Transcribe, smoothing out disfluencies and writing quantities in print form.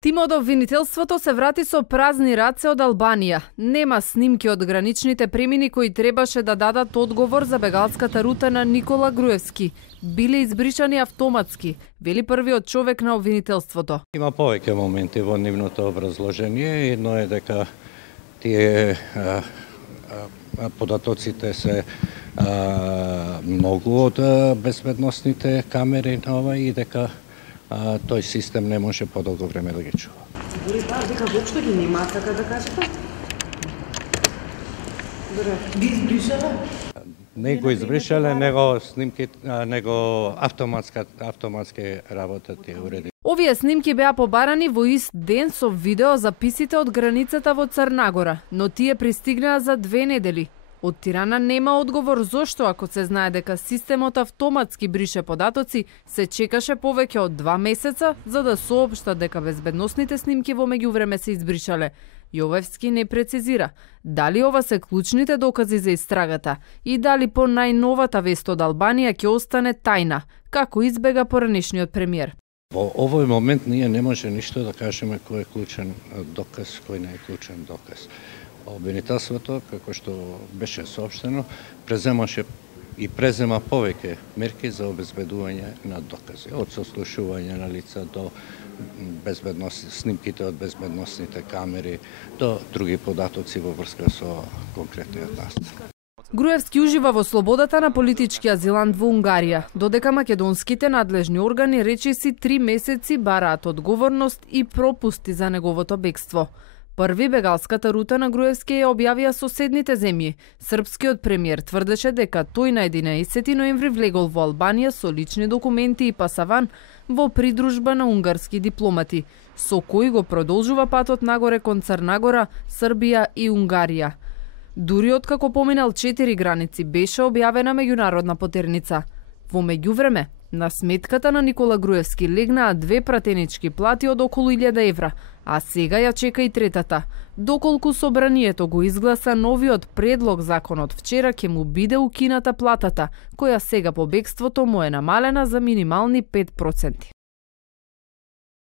Тимот од обвинителството се врати со празни раце од Албанија. Нема снимки од граничните премини кои требаше да дадат одговор за бегалската рута на Никола Груевски. Биле избришани автоматски, вели првиот човек на обвинителството. Има повеќе моменти во нивното образложение. Едно е дека тие податоците се многу од безбедносните камери на ова и дека тој систем не може подолго време да ги чува. Дори дека воопшто ги нема, така да кажете? Ги избришале? Не го избришале, него снимки, него автоматски работа тие уреди. Овие снимки беа побарани во ист ден со видео записите од границата во Црнагора, но тие пристигнаа за 2 недели. Од Тирана нема одговор зошто, ако се знае дека системот автоматски брише податоци, се чекаше повеќе од 2 месеца за да соопштат дека безбедносните снимки во меѓувреме се избришале. Јовевски не прецизира дали ова се клучните докази за истрагата и дали по најновата вест од Албанија ќе остане тајна, како избега поранешниот премиер. Во овој момент ние не може ништо да кажеме кој е клучен доказ, кој не е клучен доказ. Обвинителството, како што беше соопштено, презема повеќе мерки за обезбедување на докази, од сослушување на лица до снимките од безбедносните камери до други податоци во врска со конкретниот настан. Груевски ужива во слободата на политички азилант во Унгарија, додека македонските надлежни органи речиси 3 месеци бараат одговорност и пропусти за неговото бегство. Први бегалската рута на Груевски ја објавија соседните земји. Српскиот премиер тврдеше дека тој на 11 ноември влегол во Албанија со лични документи и пасаван во придружба на унгарски дипломати, со кои го продолжува патот нагоре кон Црнагора, Србија и Унгарија. Дури откако поминал 4 граници, беше објавена меѓународна потерница. Во меѓувреме, на сметката на Никола Груевски легнаа 2 пратенички плати од околу 1000 евра, а сега ја чека и третата. Доколку собранието го изгласа новиот предлог закон од вчера, ќе му биде укината платата, која сега по бегството му е намалена за минимални 5%.